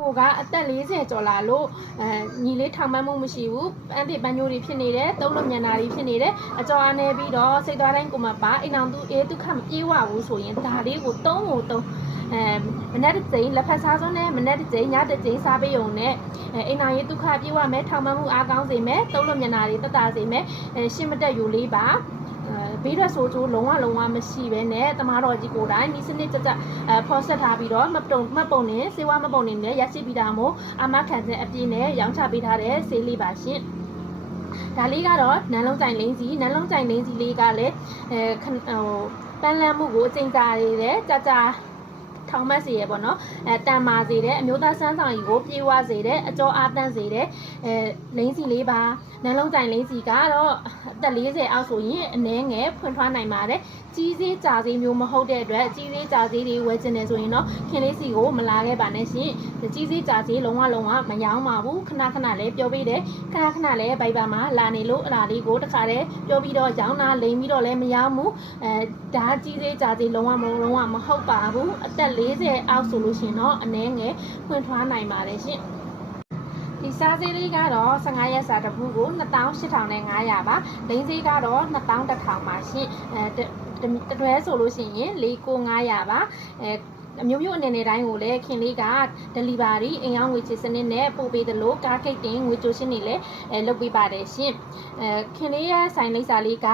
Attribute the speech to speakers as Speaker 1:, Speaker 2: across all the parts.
Speaker 1: ကိုကအသက်40ကျော်လာလို့အဲညီလေးထောင်မမှုမရှိဘူးပန်းတိပန်းညိုတွေဖြစ်နေတယ်သုံးလို့ညံနာတွေဖြစ်နေတယ်အကြောအားနေပြီးတော့စိတ်သွားတိုင်းကိုမှပါအိမ်အောင်သူအေးဒုက္ခမပြေးဝဘူးဆိုရင်ဒါလေးကိုသုံးကိုသုံးအဲမနေ့တစ်ချိန်လက်ဖက်စားစွန်းနဲ့မနေ့တစ်ချိန်ညတစ်ချိန်စားပေးုံနဲ့အဲအိမ်အောင်ရေးဒုက္ခပြေးဝမယ်ထောင်မမှုအားကောင်းစေမယ်သုံးလို့ညံနာတွေတက်တာစေမယ်အဲရှင်းမတက်ယူလေးပါအဲ ဘေးရက်ဆိုးကျိုးလုံးဝလုံးဝမရှိပဲနဲ့တမားတော်ကြီးကိုယ်တိုင်ဒီစနစ်ကြကြအဲဖော်ဆက်ထားပြီးတော့မတုံမပုံနဲ့စေဝါမပုံနဲ့လည်းရရှိပြီးသားမို့အမခံတဲ့အပြည့်နဲ့ရောင်းချပေးထားတဲ့ဆေးလေးပါရှင်ဒါလေးကတော့နန်းလုံးကြိုင်လင်းစီနန်းလုံးကြိုင်လင်းစီလေးကလည်းအဲခဏဟိုပန်းလန်းမှုကိုအကျဉ်းကြားရတဲ့ကြကြ ထောင်မတ်စေရပေါ့နော်အဲတန်မာစေတဲ့အမျိုးသားစမ်းဆောင်ကြီးကိုပြေးဝစေတဲ့အကျော်အားတန်းစေတဲ့အဲလိမ့်စီလေးပါနန်းလုံးကြိုင်လိမ့်စီကတော့အသက်40အောက်ဆိုရင်အနည်းငယ်ဖွင့်ထွားနိုင်ပါတယ်ကြီးစေးကြာစေးမျိုးမဟုတ်တဲ့အတွက်ကြီးစေးကြာစေးတွေဝယ်ချင်တယ်ဆိုရင်တော့ခင်လေးစီကိုမလာခဲ့ပါနဲ့ရှင်ကြီးစေးကြာစေးလုံးဝလုံးဝမရောင်းပါဘူးခဏခဏလေးပြောပေးတယ်ခဏခဏလေးဘိုက်ပါမှာလာနေလို့အလားလေးကိုတခါတည်းပြောပြီးတော့ရောင်းတာလိမ်ပြီးတော့လည်းမရောင်းဘူးအဲဒါကြီးစေးကြာစေးလုံးဝမလုံးဝမဟုတ်ပါဘူးအသက်40အောက်ဆိုလို့ရှင်တော့အနည်းငယ်ဖွင့်ထွားနိုင်ပါတယ်ရှင်ဒီစားဈေးလေးကတော့15ရက်စာတစ်ခုကို28,500ပါ။လိန်ဈေးကတော့21,000ပါရှင်။အဲတတွဲဆိုလို့ရှိရင်4,900ပါ။အဲ အမျိုးမျိုးအနေနဲ့တိုင်းကိုလည်းခင်လေးက delivery အိမ်ရောက်ငွေချစ်စနစ်နဲ့ပို့ပေးသလိုကားကိတ်တင်ငွေကြိုရှင်းနေလည်းအဲလုပ်ပေးပါတယ်ရှင်အဲခင်လေးရဲ့ဆိုင်လိပ်စာလေးက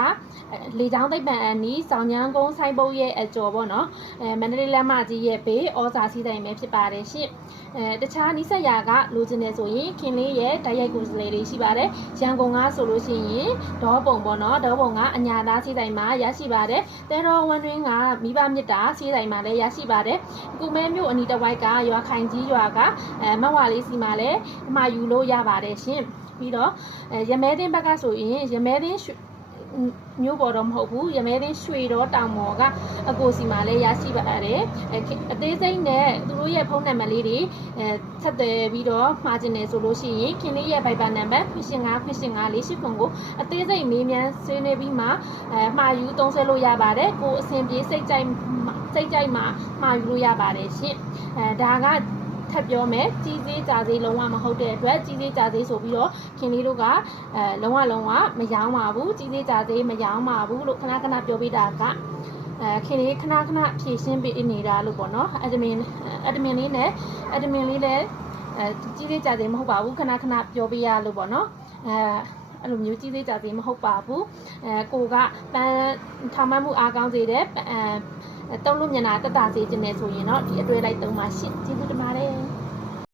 Speaker 1: လေချောင်းသိပ္ပံအနီးဆောင်းချမ်းကုန်းဆိုင်ပုတ်ရဲ့အကျော်ပေါ့နော်အဲမန္တလေးလမ်းမကြီးရဲ့ဘေးဩဇာစီးတိုင်းပဲဖြစ်ပါတယ်ရှင်အဲတခြားနိဆက်ရာကလိုချင်တယ်ဆိုရင်ခင်လေးရဲ့တိုက်ရိုက်ကိုယ်စားလှယ်တွေရှိပါတယ်ရန်ကုန်ကဆိုလို့ရှိရင်ဒေါပုံပေါ့နော်ဒေါပုံကအညာသားစီးတိုင်းမှာရရှိပါတယ်တဲတော်ဝန်တွင်းကမိဘမြစ်တာစီးတိုင်းမှာလည်းရရှိပါတယ်ကုမဲမြို့အနီးတစ်ဝိုက်ကရွာခိုင်ကြီးရွာကအဲမဝလေးစီမှာလည်းအမှာယူလို့ရပါတယ်ရှင်ပြီးတော့အဲရမဲတင်းဘက်ကဆိုရင်ရမဲတင်းရွှေ မျိုးပေါ်တော့မဟုတ်ဘူးရမဲတင်းရွှေတော့တောင်ပေါ်ကအကိုစီမှာလည်းရရှိပါတယ်အဲအသေးစိတ်နဲ့သူတို့ရဲ့ဖုန်းနံပါတ်လေးတွေအဲဆက်သွယ်ပြီးတော့မှာကျင်တယ်ဆိုလို့ရှိရင်ခင်လေးရဲ့ Viber နံပါတ်ခွရှင်9ခွရှင်9လေးရှိခွန်ကိုအသေးစိတ်မေးမြန်းဆွေးနွေးပြီးမှအဲမှာယူသုံးဆွဲလို့ရပါတယ်ကိုအဆင်ပြေစိတ်ကြိုက်စိတ်ကြိုက်မှမှာယူလို့ရပါတယ်ရှင်အဲဒါက ထပ်ပြောမယ်ကြီးသေးကြာသေးလုံးဝမဟုတ်တဲ့အတွက်ကြီးသေးကြာသေးဆိုပြီးတော့ခင်လေးတို့ကအဲလုံးဝလုံးဝမရောင်းပါဘူးကြီးသေးကြာသေးမရောင်းပါဘူးလို့ခဏခဏပြောပြတာကအဲခင်လေးခဏခဏဖြည့်ရှင်းပေးနေတာလို့ပေါ့နော်အဒမင်အဒမင်လေးနဲ့အဒမင်လေးလည်းအဲကြီးသေးကြာသေးမဟုတ်ပါဘူးခဏခဏပြောပြရလို့ပေါ့နော်အဲအဲ့လိုမျိုးကြီးသေးကြသေးမဟုတ်ပါဘူးအဲကိုကပန်းထောင်မမှုအားကောင်းစေတဲ့အဲ တုံးလို့မျက်နှာတက်တာစေခြင်းနဲ့ဆိုရင်တော့ဒီအတွဲလိုက်သုံးပါရှင့်ကျေးဇူးတင်ပါတယ်